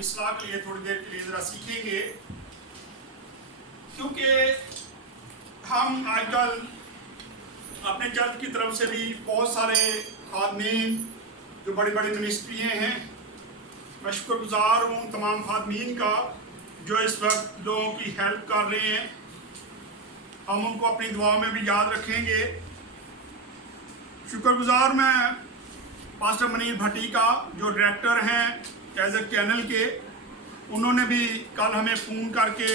اصلاح کے لیے تھوڑی دیر کے لیے ذرا سیکھیں گے، کیونکہ ہم آج کل اپنے چرچ کی طرف سے بھی بہت سارے خادمین جو بڑی بڑی منسٹریاں ہیں، میں شکر گزار ہوں تمام خادمین کا جو اس وقت لوگوں کی ہیلپ کر رہے ہیں. ہم ان کو اپنی دعا میں بھی یاد رکھیں گے. شکر گزار میں پاسٹر منیر بھٹی کا جو ڈائریکٹر ہیں کیزر چینل کے، انہوں نے بھی کل ہمیں فون کر کے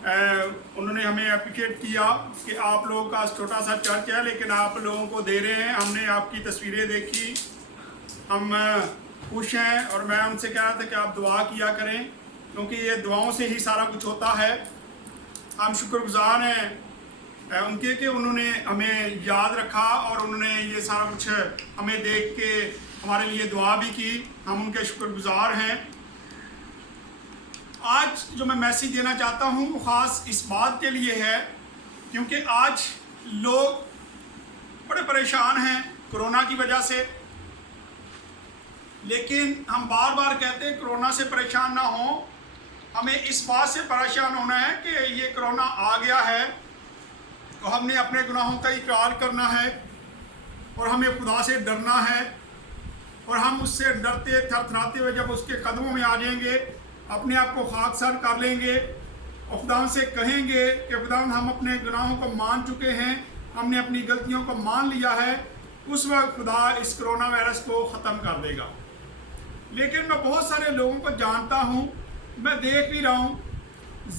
انہوں نے ہمیں اپریشیٹ کیا کہ آپ لوگوں کا چھوٹا سا چرچ ہے لیکن آپ لوگوں کو دے رہے ہیں. ہم نے آپ کی تصویریں دیکھی، ہم خوش ہیں، اور میں ان سے کہہ رہا تھا کہ آپ دعا کیا کریں کیونکہ یہ دعاؤں سے ہی سارا کچھ ہوتا ہے. ہم شکر گزار ہیں ان کے کہ انہوں نے ہمیں یاد رکھا اور انہوں نے یہ سارا کچھ ہمیں دیکھ کے ہمارے لیے دعا بھی کی. ہم ان کے شکر گزار ہیں. آج جو میں میسیج دینا چاہتا ہوں وہ خاص اس بات کے لیے ہے کیونکہ آج لوگ بڑے پریشان ہیں کرونا کی وجہ سے، لیکن ہم بار بار کہتے ہیں کرونا سے پریشان نہ ہوں. ہمیں اس بات سے پریشان ہونا ہے کہ یہ کرونا آ گیا ہے تو ہم نے اپنے گناہوں کا اقرار کرنا ہے اور ہمیں خدا سے ڈرنا ہے، اور ہم اس سے ڈرتے تھرتھراتے ہوئے جب اس کے قدموں میں آ جائیں گے اپنے آپ کو خاکسار کر لیں گے اور خدا سے کہیں گے کہ خدا ہم اپنے گناہوں کو مان چکے ہیں، ہم نے اپنی غلطیوں کو مان لیا ہے. اس وقت خدا اس کرونا وائرس کو ختم کر دے گا. لیکن میں بہت سارے لوگوں کو جانتا ہوں، میں دیکھ بھی رہا ہوں،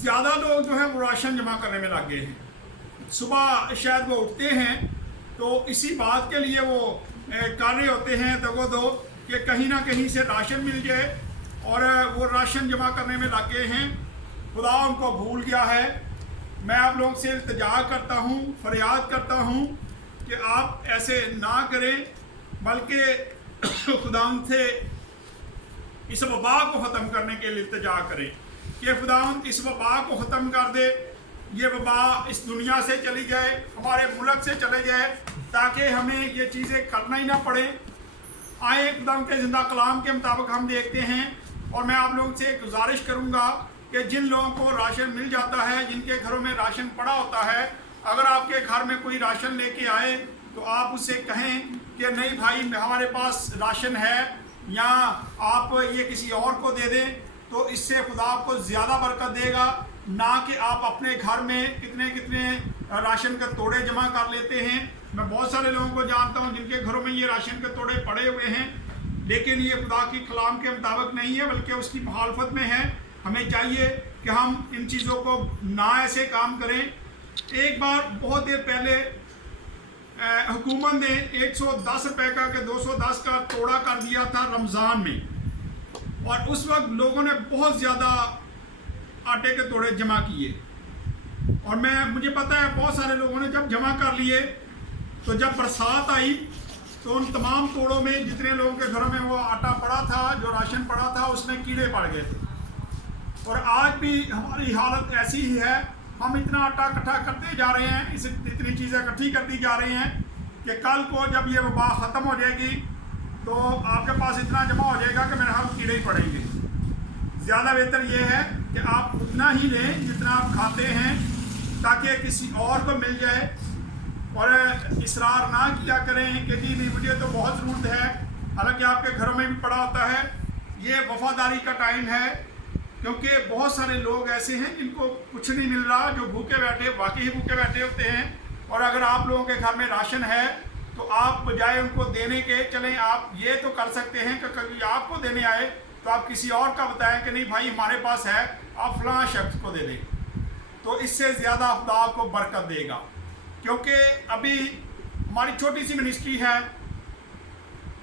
زیادہ لوگ جو ہیں وہ راشن جمع کرنے میں لگ گئے ہیں. صبح شاید وہ اٹھتے ہیں تو اسی بات کے لیے وہ کر رہے ہوتے ہیں دو کہ کہیں نہ کہیں سے راشن مل جائے، اور وہ راشن جمع کرنے میں لگ گئے ہیں. خدا ان کو بھول گیا ہے. میں آپ لوگوں سے التجا کرتا ہوں، فریاد کرتا ہوں کہ آپ ایسے نہ کریں، بلکہ خدا ان سے اس وبا کو ختم کرنے کے لیے التجا کریں کہ خدا اس وبا کو ختم کر دے. یہ وبا اس دنیا سے چلی جائے، ہمارے ملک سے چلے جائے، تاکہ ہمیں یہ چیزیں کرنا ہی نہ پڑے. آئے خدا کے زندہ کلام کے مطابق ہم دیکھتے ہیں، اور میں آپ لوگوں سے گزارش کروں گا کہ جن لوگوں کو راشن مل جاتا ہے، جن کے گھروں میں راشن پڑا ہوتا ہے، اگر آپ کے گھر میں کوئی راشن لے کے آئے تو آپ اس سے کہیں کہ نہیں بھائی ہمارے پاس راشن ہے، یا آپ یہ کسی اور کو دے دیں، تو اس سے خدا آپ کو زیادہ برکت دے گا، نہ کہ آپ اپنے گھر میں کتنے راشن کے توڑے جمع کر لیتے ہیں. میں بہت سارے لوگوں کو جانتا ہوں جن کے گھروں میں یہ راشن کے توڑے پڑے ہوئے ہیں، لیکن یہ خدا کی کلام کے مطابق نہیں ہے بلکہ اس کی مخالفت میں ہے. ہمیں چاہیے کہ ہم ان چیزوں کو نہ ایسے کام کریں. ایک بار بہت دیر پہلے حکومت نے 110 روپے کا کہ 210 کا توڑا کر دیا تھا رمضان میں، اور اس وقت لوگوں نے بہت زیادہ آٹے کے توڑے جمع کیے، اور مجھے پتہ ہے بہت سارے لوگوں نے جب جمع کر لیے تو جب برسات آئی تو ان تمام توڑوں میں جتنے لوگوں کے گھروں میں وہ آٹا پڑا تھا، جو راشن پڑا تھا، اس میں کیڑے پڑ گئے تھے. اور آج بھی ہماری حالت ایسی ہی ہے. ہم اتنا آٹا اکٹھا کرتے جا رہے ہیں، اتنی چیزیں اکٹھی کرتی جا رہی ہیں کہ کل کو جب یہ وبا ختم ہو جائے گی تو آپ کے پاس اتنا جمع ہو جائے گا کہ میرے ہاتھ کیڑے ہی پڑیں گے. زیادہ بہتر یہ ہے کہ آپ اتنا ہی لیں جتنا آپ کھاتے ہیں، تاکہ کسی اور کو مل جائے، اور اصرار نہ کیا کریں کہ جی نہیں مجھے تو بہت ضرورت ہے، حالانکہ آپ کے گھروں میں بھی پڑا ہوتا ہے. یہ وفاداری کا ٹائم ہے، کیونکہ بہت سارے لوگ ایسے ہیں جن کو کچھ نہیں مل رہا، جو بھوکے بیٹھے واقعی بھوکے بیٹھے ہوتے ہیں. اور اگر آپ لوگوں کے گھر میں راشن ہے تو آپ بجائے ان کو دینے کے چلیں آپ یہ تو کر سکتے ہیں کہ کبھی آپ کو دینے آئے تو آپ کسی اور کا بتائیں کہ نہیں بھائی ہمارے پاس ہے، آپ فلاں شخص کو دے دیں، تو اس سے زیادہ خدا کو برکت دے گا. کیونکہ ابھی ہماری چھوٹی سی منسٹری ہے،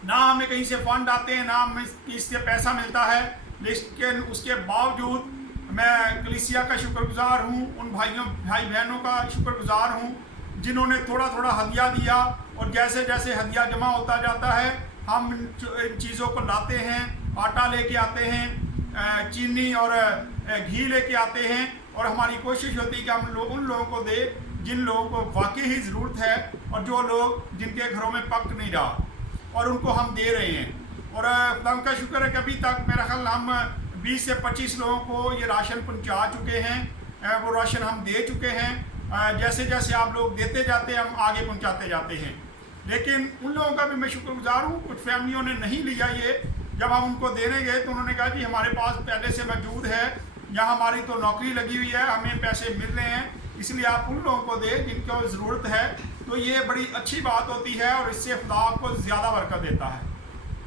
نہ ہمیں کہیں سے فنڈ آتے ہیں، نہ ہمیں اس سے پیسہ ملتا ہے، لیکن اس کے باوجود میں کلیسیا کا شکر گزار ہوں، ان بھائی بہنوں کا شکر گزار ہوں جنہوں نے تھوڑا تھوڑا ہدیہ دیا، اور جیسے جیسے ہدیہ جمع ہوتا جاتا ہے ہم ان چیزوں کو لاتے ہیں. آٹا لے کے آتے ہیں، چینی اور گھی لے کے آتے ہیں، اور ہماری کوشش ہوتی ہے کہ ہم ان لوگوں کو دیں جن لوگوں کو واقعی ہی ضرورت ہے، اور جو لوگ جن کے گھروں میں پک نہیں رہا، اور ان کو ہم دے رہے ہیں. اور خدا کا شکر ہے کہ ابھی تک میرا خیال ہم 20 से 25 लोगों को ये राशन पहुंचा चुके हैं। वो राशन हम दे चुके हैं। जैसे जैसे आप लोग देते जाते हैं हम आगे पहुंचाते जाते हैं। लेकिन उन लोगों का भी मैं शुक्रगुजार हूँ, कुछ फैमिलियों ने नहीं लिया ये। जब हम उनको देने गए तो उन्होंने कहा कि हमारे पास पहले से मौजूद है, यहाँ हमारी तो नौकरी लगी हुई है, हमें पैसे मिल रहे हैं, इसलिए आप उन लोगों को दें जिनको ज़रूरत है। तो ये बड़ी अच्छी बात होती है और इससे खुदा आपको ज़्यादा बरकत देता है।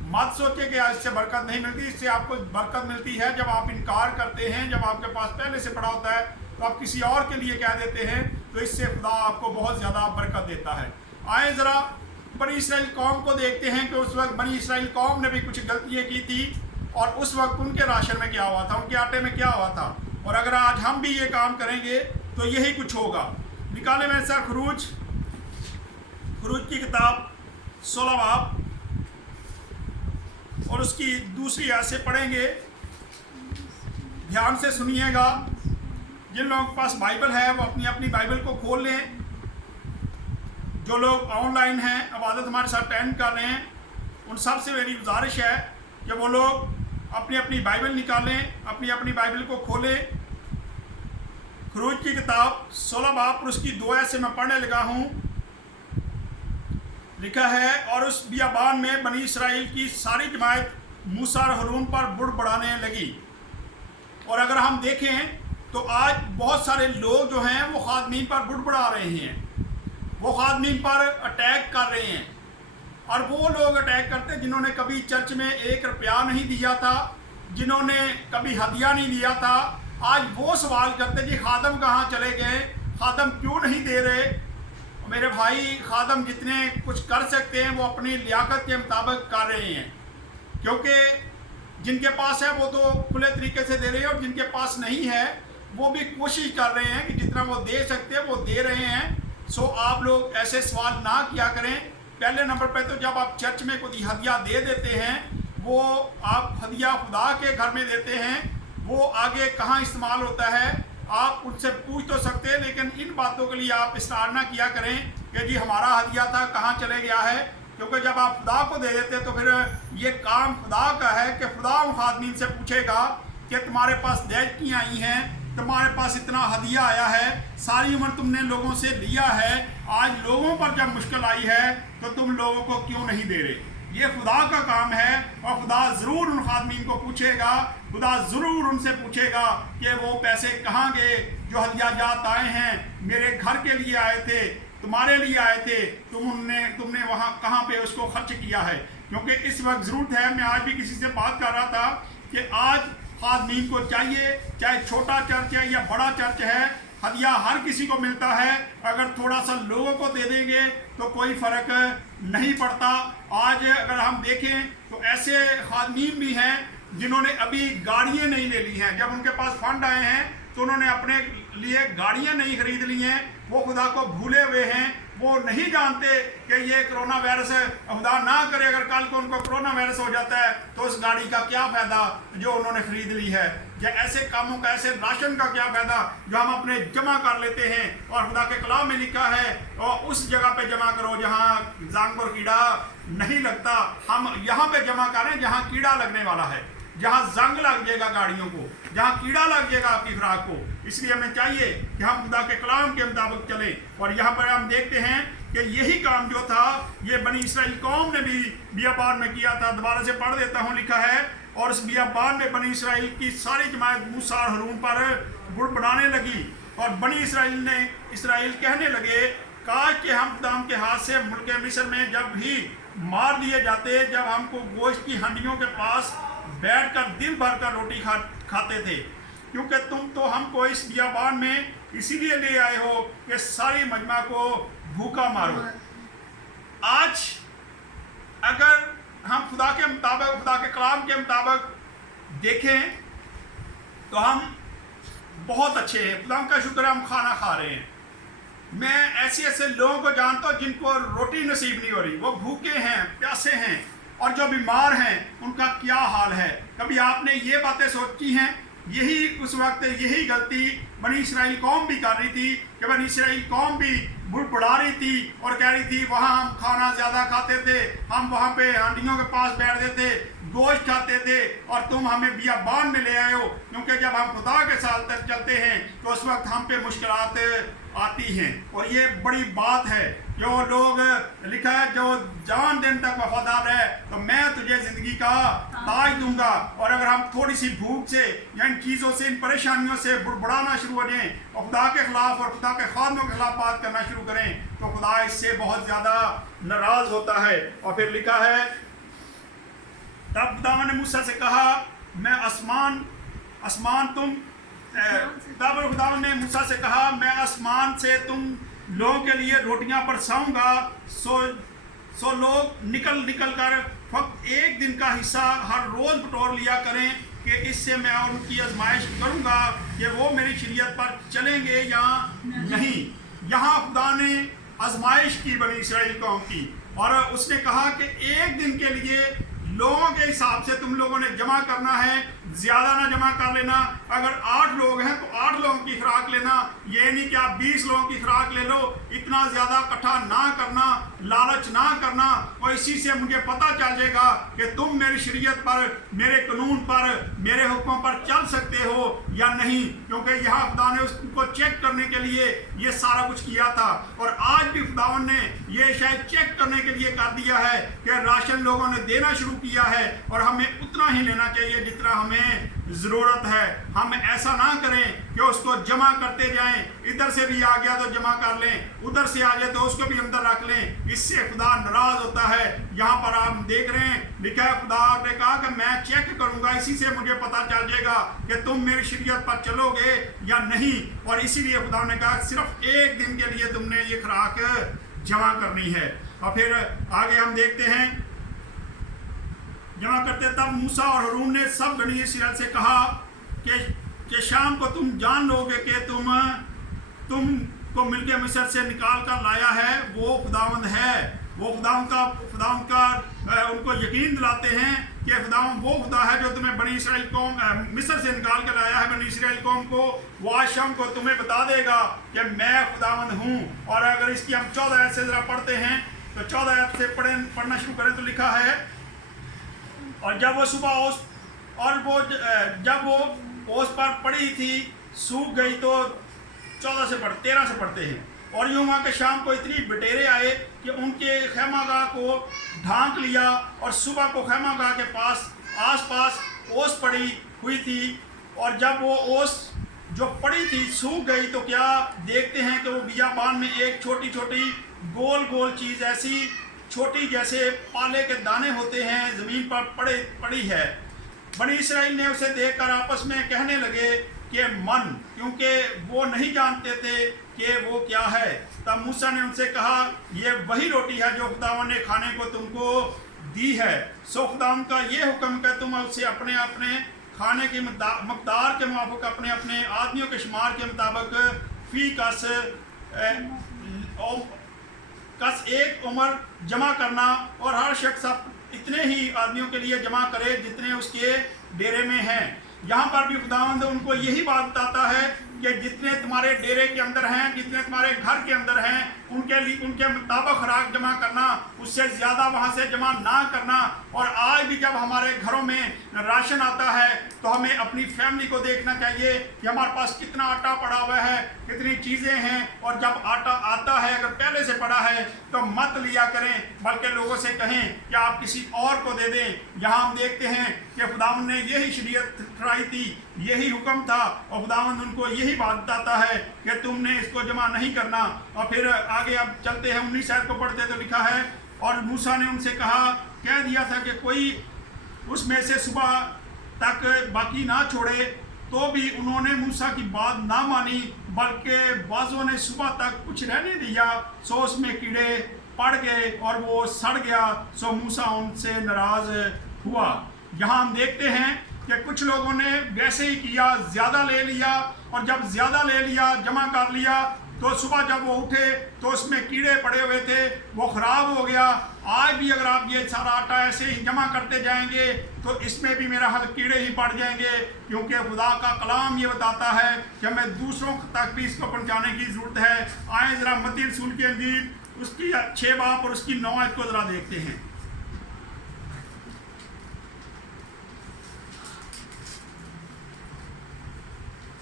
मत सोचे कि इससे बरकत नहीं मिलती, इससे आपको बरकत मिलती है जब आप इनकार करते हैं। जब आपके पास पहले से पड़ा होता है तो आप किसी और के लिए कह देते हैं, तो इससे खुदा आपको बहुत ज़्यादा बरकत देता है। आए ज़रा बनी इसराइल कौम को देखते हैं कि उस वक्त बनी इसराइल कौम ने भी कुछ गलतियाँ की थी और उस वक्त उनके राशन में क्या हुआ था, उनके आटे में क्या हुआ था। और अगर आज हम भी ये काम करेंगे तो यही कुछ होगा। निकाले मेरे साथ खरूज की किताब 16 बाब और उसकी दूसरी आयत से पढ़ेंगे। ध्यान से सुनिएगा। जिन लोगों के पास बाइबल है वो अपनी अपनी बाइबल को खोल लें। जो लोग ऑनलाइन हैं, इबादत हमारे साथ अटेंड कर रहे हैं, उन सब से मेरी गुजारिश है कि वो लोग अपनी अपनी बाइबल निकालें, अपनी अपनी बाइबल को खोलें। खरूज की किताब 16 बाब और उसकी 2 आयत से मैं पढ़ने लगा हूँ। लिखा है, और उस बियाबान में बनी इसराइल की सारी जमात मूसा और हारून पर बुड़बुड़ाने लगी। और अगर हम देखें तो आज बहुत सारे लोग जो हैं वो खादमीन पर बुड़बुड़ा रहे हैं, वो खादमीन पर अटैक कर रहे हैं। और वो लोग अटैक करते हैं जिन्होंने कभी चर्च में 1 रुपया नहीं दिया था, जिन्होंने कभी हदिया नहीं दिया था। आज वो सवाल करते जी खादम कहाँ चले गए, खादम क्यों नहीं दे रहे। मेरे भाई, खादम जितने कुछ कर सकते हैं वो अपनी लियाकत के मुताबिक कर रहे हैं, क्योंकि जिनके पास है वो तो खुले तरीके से दे रहे हैं और जिनके पास नहीं है वो भी कोशिश कर रहे हैं कि जितना वो दे सकते हैं वो दे रहे हैं। सो आप लोग ऐसे सवाल ना किया करें। पहले नंबर पर तो जब आप चर्च में कोई हदिया दे देते हैं, वो आप हदिया खुदा के घर में देते हैं, वो आगे कहाँ इस्तेमाल होता है आप उनसे पूछ तो सकते हैं, लेकिन इन बातों के लिए आप इस्तार ना किया करें कि जी हमारा हदिया था कहाँ चले गया है। क्योंकि जब आप खुदा को दे देते तो फिर ये काम खुदा का है कि खुदा उन खादमीन से पूछेगा कि तुम्हारे पास दैजकियाँ आई हैं, तुम्हारे पास इतना हदिया आया है, सारी उम्र तुमने लोगों से लिया है, आज लोगों पर जब मुश्किल आई है तो तुम लोगों को क्यों नहीं दे रहे। ये खुदा का काम है और खुदा ज़रूर उन खादमीन को पूछेगा, खुदा ज़रूर उनसे पूछेगा कि वो पैसे कहाँ गए जो हदिया जात आए हैं, मेरे घर के लिए आए थे, तुम्हारे लिए आए थे, तुमने वहाँ कहाँ पे उसको खर्च किया है। क्योंकि इस वक्त ज़रूरत है। मैं आज भी किसी से बात कर रहा था कि आज खादमीन को चाहिए, चाहे छोटा चर्च है या बड़ा चर्च है, हदिया हर किसी को मिलता है। अगर थोड़ा सा लोगों को दे देंगे तो कोई फ़र्क नहीं पड़ता। आज अगर हम देखें तो ऐसे खादमीन भी हैं जिन्होंने अभी गाड़ियाँ नहीं ले ली हैं। जब उनके पास फंड आए हैं तो उन्होंने अपने लिए गाड़ियाँ नहीं खरीद ली हैं। वो खुदा को भूले हुए हैं, वो नहीं जानते कि ये कोरोना वायरस खुदा ना करे अगर कल को उनको कोरोना वायरस हो जाता है तो उस गाड़ी का क्या फ़ायदा जो उन्होंने ख़रीद ली है, या ऐसे कामों का, ऐसे राशन का क्या फ़ायदा जो हम अपने जमा कर लेते हैं। और खुदा के कलाम में लिखा है और उस जगह पे जमा करो जहाँ जंग और कीड़ा नहीं लगता। हम यहाँ पे जमा करें जहाँ कीड़ा लगने वाला है, जहाँ जंग लग जाएगा गाड़ियों को, जहाँ कीड़ा लग जाएगा आपकी खुराक को। इसलिए हमें चाहिए कि हम खुदा के कलाम के मुताबिक चलें। और यहाँ पर हम देखते हैं कि यही काम जो था ये बनी इसराइल कौम ने भी बियाबान में किया था। दोबारा से पढ़ देता हूँ। लिखा है, और उस बियाबान में बनी इसराइल की सारी जमात मूसा और हारून पर बुड़बुड़ाने लगी। और बनी इसराइल कहने लगे, काश कि हम खुदा के हाथ से मुल्क मिस्र में जब भी मार दिए जाते, जब हमको गोश्त की हंडियों के पास बैठकर दिल भर कर रोटी खाते थे, क्योंकि तुम तो हमको इस बियाबान में इसीलिए ले आए हो कि सारी मजमा को भूखा मारो। आज अगर हम खुदा के मुताबिक, खुदा के कलाम के मुताबिक देखें तो हम बहुत अच्छे हैं। खुदा का शुक्र है हम खाना खा रहे हैं। मैं ऐसे लोगों को जानता हूँ जिनको रोटी नसीब नहीं हो रही, वो भूखे हैं, प्यासे हैं। और जो बीमार हैं उनका क्या हाल है। कभी आपने ये बातें सोची हैं? यही उस वक्त यही गलती बनी इसराइल कौम भी कर रही थी कि बनी इसराइल कौम भी बुड़बुड़ा रही थी और कह रही थी वहाँ हम खाना ज़्यादा खाते थे, हम वहाँ पे हांडियों के पास बैठते थे, गोश्त खाते थे, और तुम हमें बियाबान में ले आए हो, क्योंकि जब हम खुदा के साथ तक चलते हैं तो उस वक्त हम पे मुश्किलात आती हैं। और ये बड़ी बात है, जो लोग लिखा है जो जान दिन तक वफादार है तो मैं तुझे ज़िंदगी का ताज दूंगा। और अगर हम थोड़ी सी भूख से या इन चीज़ों से, इन परेशानियों से बुड़बुड़ाना शुरू हो जाएं और खुदा के खिलाफ और खुदा के खादमों के खिलाफ बात करना शुरू करें तो खुदा इससे बहुत ज़्यादा नाराज़ होता है। और फिर लिखा है, तब खुदा ने मूसा से कहा मैं आसमान तुम तब खुदा ने मूसा से कहा मैं आसमान से तुम लोगों के लिए रोटियां बरसाऊंगा, सो लोग निकल कर फक्त एक दिन का हिस्सा हर रोज़ बटोर लिया करें कि इससे मैं उनकी आजमाइश करूंगा कि वो मेरी शरीयत पर चलेंगे या नहीं। यहाँ खुदा ने आजमाइश की बनी इसराइल कौम की, और उसने कहा कि एक दिन के लिए लोगों के हिसाब से तुम लोगों ने जमा करना है, ज़्यादा ना जमा कर लेना। अगर 8 लोग हैं तो 8 लोगों की खुराक लेना, ये नहीं कि आप 20 लोगों की खुराक ले लो। इतना ज़्यादा इकट्ठा ना करना, लालच ना करना, और इसी से मुझे पता चल जाएगा कि तुम मेरी शरीयत पर, मेरे कानून पर, मेरे हुक्मों पर चल सकते हो या नहीं। क्योंकि यहाँ खुदा ने उसको चेक करने के लिए ये सारा कुछ किया था, और आज भी खुदावन ने ये शायद चेक करने के लिए कर दिया है कि राशन लोगों ने देना शुरू किया है और हमें उतना ही लेना चाहिए जितना हमें ज़रूरत है। हम ऐसा ना करें कि उसको जमा करते जाएं, इधर से भी आ गया तो जमा कर लें, उधर से आ जाए तो उसको भी अंदर रख लें, इससे खुदा नाराज़ होता है। यहाँ पर आप देख रहे हैं, लिखा है खुदा ने कहा कि मैं चेक करूँगा, इसी से मुझे पता चल जाएगा कि तुम मेरी शरीयत पर चलोगे या नहीं। और इसीलिए खुदा ने कहा सिर्फ एक दिन के लिए तुमने ये खुराक जमा करनी है। और फिर आगे हम देखते हैं, जमा करते तब मूसा और हारून ने सब बनी इस्राएल से कहा कि शाम को तुम जान लोगे कि तुम को मिलके मिस्र से निकाल कर लाया है वो खुदावंद है। वो खुदावंद का उनको यकीन दिलाते हैं कि खुदावंद वो खुदा है जो तुम्हें बनी इस्राएल कौम मिस्र से निकाल कर लाया है। बनी इस्राएल कौम को वो आज शाम को तुम्हें बता देगा कि मैं खुदावंद हूँ। और अगर इसकी हम 14 आयत से ज़रा पढ़ते हैं तो 14 आयत से पढ़ना शुरू करें तो लिखा है, और जब वो ओस पर पड़ी थी सूख गई तो 13 से पढ़ते हैं। और यूं हुआ कि शाम को इतनी बटेरे आए कि उनके खैमागाह को ढांक लिया, और सुबह को खैमागाह के आस-पास ओस पड़ी हुई थी। और जब वो ओस जो पड़ी थी सूख गई तो क्या देखते हैं कि वो बियाबान में एक छोटी छोटी गोल चीज़, ऐसी छोटी जैसे पाले के दाने होते हैं, ज़मीन पर पड़ी है। बनी इस्राएल ने उसे देखकर आपस में कहने लगे कि मन, क्योंकि वो नहीं जानते थे कि वो क्या है। तब मूसा ने उनसे कहा ये वही रोटी है जो खुदावन ने खाने को तुमको दी है। सो खुदावन का ये हुक्म कि तुम उसे अपने अपने खाने की मकदार के मुताबिक अपने अपने आदमियों के शुमार के मुताबिक फी कस एक उम्र जमा करना, और हर शख्स इतने ही आदमियों के लिए जमा करे जितने उसके डेरे में हैं। यहाँ पर भी खुदावंद उनको यही बात बताता है कि जितने तुम्हारे डेरे के अंदर हैं, जितने तुम्हारे घर के अंदर हैं, उनके मुताबिक खुराक जमा करना, उससे ज़्यादा वहाँ से जमा ना करना। और आज भी जब हमारे घरों में राशन आता है तो हमें अपनी फैमिली को देखना चाहिए कि हमारे पास कितना आटा पड़ा हुआ है, कितनी चीज़ें हैं। और जब आटा आता है अगर पहले से पड़ा है तो मत लिया करें, बल्कि लोगों से कहें कि आप किसी और को दे दें। यहाँ हम देखते हैं कि खुदावंद ने यही शरीयत ठहराई थी, यही हुक्म था, और खुदावंद उनको यही बात बताता है कि तुमने इसको जमा नहीं करना। और फिर आगे अब चलते हैं, 19 आयत को पढ़ते तो लिखा है, और मूसा ने उनसे कह दिया था कि कोई उसमें से सुबह तक बाकी ना छोड़े। तो भी उन्होंने मूसा की बात ना मानी, बल्कि बाज़ों ने सुबह तक कुछ रहने दिया। सो उसमें कीड़े पड़ गए और वो सड़ गया। सो मूसा उनसे नाराज़ हुआ। यहाँ हम देखते हैं कि कुछ लोगों ने वैसे ही किया, ज़्यादा ले लिया, और जब ज़्यादा ले लिया, जमा कर लिया, तो सुबह जब वो उठे तो उसमें कीड़े पड़े हुए थे, वो ख़राब हो गया। आज भी अगर आप ये सारा आटा ऐसे ही जमा करते जाएंगे, تو اس میں بھی میرا حل کیڑے ہی پڑ جائیں گے، کیونکہ خدا کا کلام یہ بتاتا ہے کہ ہمیں دوسروں تک بھی اس کو پہنچانے کی ضرورت ہے۔ آئیں ذرا متی رسول کی انجیل اس کی 6 باب اور اس کی 9 آیت کو ذرا دیکھتے ہیں۔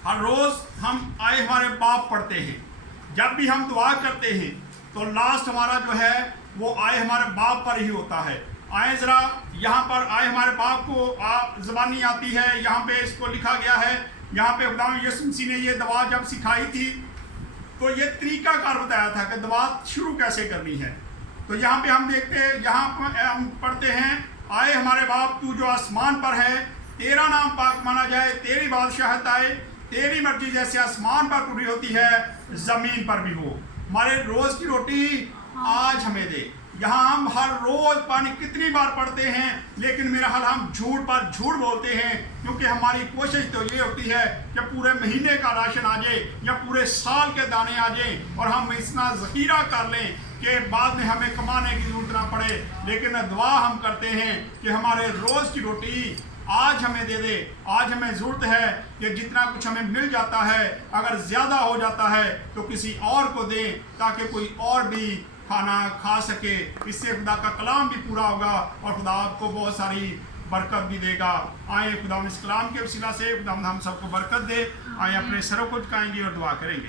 ہر روز ہم آئے ہمارے باپ پڑھتے ہیں، جب بھی ہم دعا کرتے ہیں تو لاسٹ ہمارا جو ہے وہ آئے ہمارے باپ پر ہی ہوتا ہے۔ آئیں ذرا یہاں پر آئے ہمارے باپ کو زبانی آتی ہے، یہاں پہ اس کو لکھا گیا ہے، یہاں پہ خداوند یسوع مسیح نے یہ دعا جب سکھائی تھی تو یہ طریقہ کار بتایا تھا کہ دعا شروع کیسے کرنی ہے۔ تو یہاں پہ ہم دیکھتے ہیں، یہاں پہ ہم پڑھتے ہیں، آئے ہمارے باپ تو جو آسمان پر ہے، تیرا نام پاک مانا جائے، تیری بادشاہت آئے، تیری مرضی جیسے آسمان پر پوری ہوتی ہے زمین پر بھی ہو۔ ہمارے روز کی روٹی آج ہمیں دے۔ یہاں ہم ہر روز پانی کتنی بار پڑھتے ہیں، لیکن میرا حال ہم جھوٹ پر جھوٹ بولتے ہیں، کیونکہ ہماری کوشش تو یہ ہوتی ہے کہ پورے مہینے کا راشن آ جائے یا پورے سال کے دانے آ جائیں اور ہم اتنا ذخیرہ کر لیں کہ بعد میں ہمیں کمانے کی ضرورت نہ پڑے۔ لیکن دعا ہم کرتے ہیں کہ ہمارے روز کی روٹی آج ہمیں دے دے۔ آج ہمیں ضرورت ہے کہ جتنا کچھ ہمیں مل جاتا ہے اگر زیادہ ہو جاتا ہے تو کسی اور کو دیں تاکہ کوئی اور بھی کھانا کھا سکے۔ اس سے خدا کا کلام بھی پورا ہوگا اور خدا آپ کو بہت ساری برکت بھی دے گا۔ آئیں خدا اس کلام کے وسیلہ سے خدا ہم سب کو برکت دے۔ آئیں اپنے سروں کو جھکائیں گے اور دعا کریں گے۔